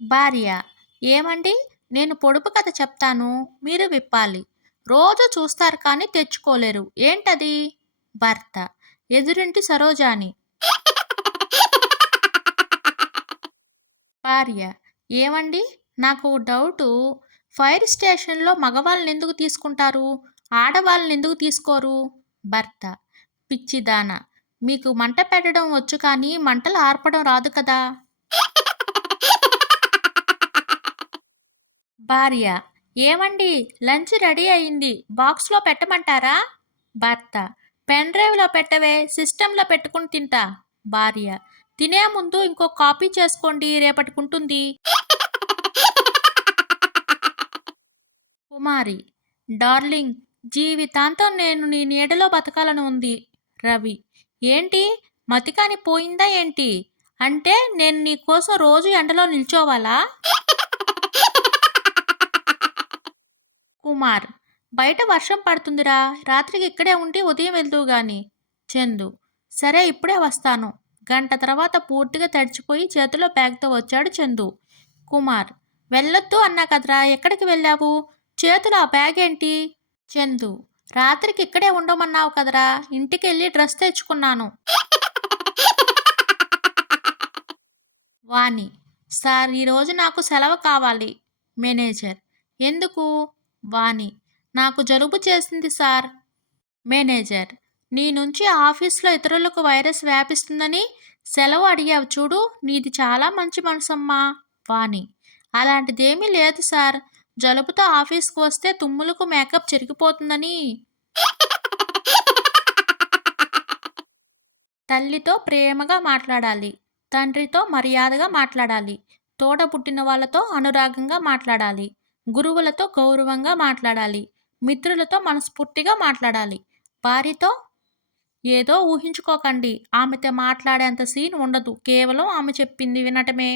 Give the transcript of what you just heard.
భార్య: ఏమండి? నేను పొడుపు కథ చెప్తాను. మీరు విప్పాలి. రోజూ చూస్తారు కానీ తెచ్చుకోలేరు. ఏంటది? భర్త: ఎదురింటి సరోజాని. భార్య: ఏమండి? నాకు ఓ డౌటు. ఫైర్ స్టేషన్‌లో మగవాళ్ళనెందుకు తీసుకుంటారు? ఆడవాళ్ళనెందుకు తీసుకోరు? భర్త: పిచ్చిదానా! మీకు మంట పెట్టడం వచ్చు కానీ మంటలు ఆర్పడం రాదు కదా! భార్య: ఏవండీ? లంచ్ రెడీ అయింది. బాక్స్‌లో పెట్టమంటారా? భర్త: పెన్ డ్రైవ్‌లో పెట్టవే, సిస్టమ్‌లో పెట్టుకుని తింటా. భార్య: తినే ముందు ఇంకో కాపీ చేసుకోండి, రేపటికుంటుంది. కుమారి: డార్లింగ్, జీవితాంతం నేను నీ నీడలో బతకాలని ఉంది. రవి: ఏంటి? మతికాని పోయిందా ఏంటి? అంటే నేను నీ కోసం రోజు ఎండలో నిల్చోవాలా? కుమార్: బయట వర్షం పడుతుందిరా, రాత్రికి ఇక్కడే ఉండి ఉదయం వెళ్దువు గాని. చందు: సరే ఇప్పుడే వస్తాను. గంట తర్వాత పూర్తిగా తడిచిపోయి చేతిలో బ్యాగ్తో వచ్చాడు చందు. కుమార్: వెళ్ళొద్దు అన్నా కదరా, ఎక్కడికి వెళ్ళావు? చేతిలో ఆ బ్యాగ్ ఏంటి? చందు: రాత్రికి ఇక్కడే ఉండమన్నావు కదరా, ఇంటికెళ్ళి డ్రెస్ తెచ్చుకున్నాను. వాణి: సార్ ఈరోజు నాకు సెలవు కావాలి. మేనేజర్: ఎందుకు? వాణి: నాకు జలుబు చేసింది సార్. మేనేజర్: నీ నుంచి ఆఫీస్లో ఇతరులకు వైరస్ వ్యాపిస్తుందని సెలవు అడిగావు చూడు, నీది చాలా మంచి మనసమ్మా. వాణి: అలాంటిదేమీ లేదు సార్. జలుబుతో ఆఫీస్కి వస్తే తుమ్ములకు మేకప్ చెరిగిపోతుందని. తల్లితో ప్రేమగా మాట్లాడాలి. తండ్రితో మర్యాదగా మాట్లాడాలి. తోడబుట్టిన వాళ్ళతో అనురాగంగా మాట్లాడాలి. గురువులతో గౌరవంగా మాట్లాడాలి. మిత్రులతో మనస్ఫూర్తిగా మాట్లాడాలి. భార్యతో ఏదో ఊహించుకోకండి. ఆమెతో మాట్లాడేంత సీన్ ఉండదు. కేవలం ఆమె చెప్పింది వినటమే.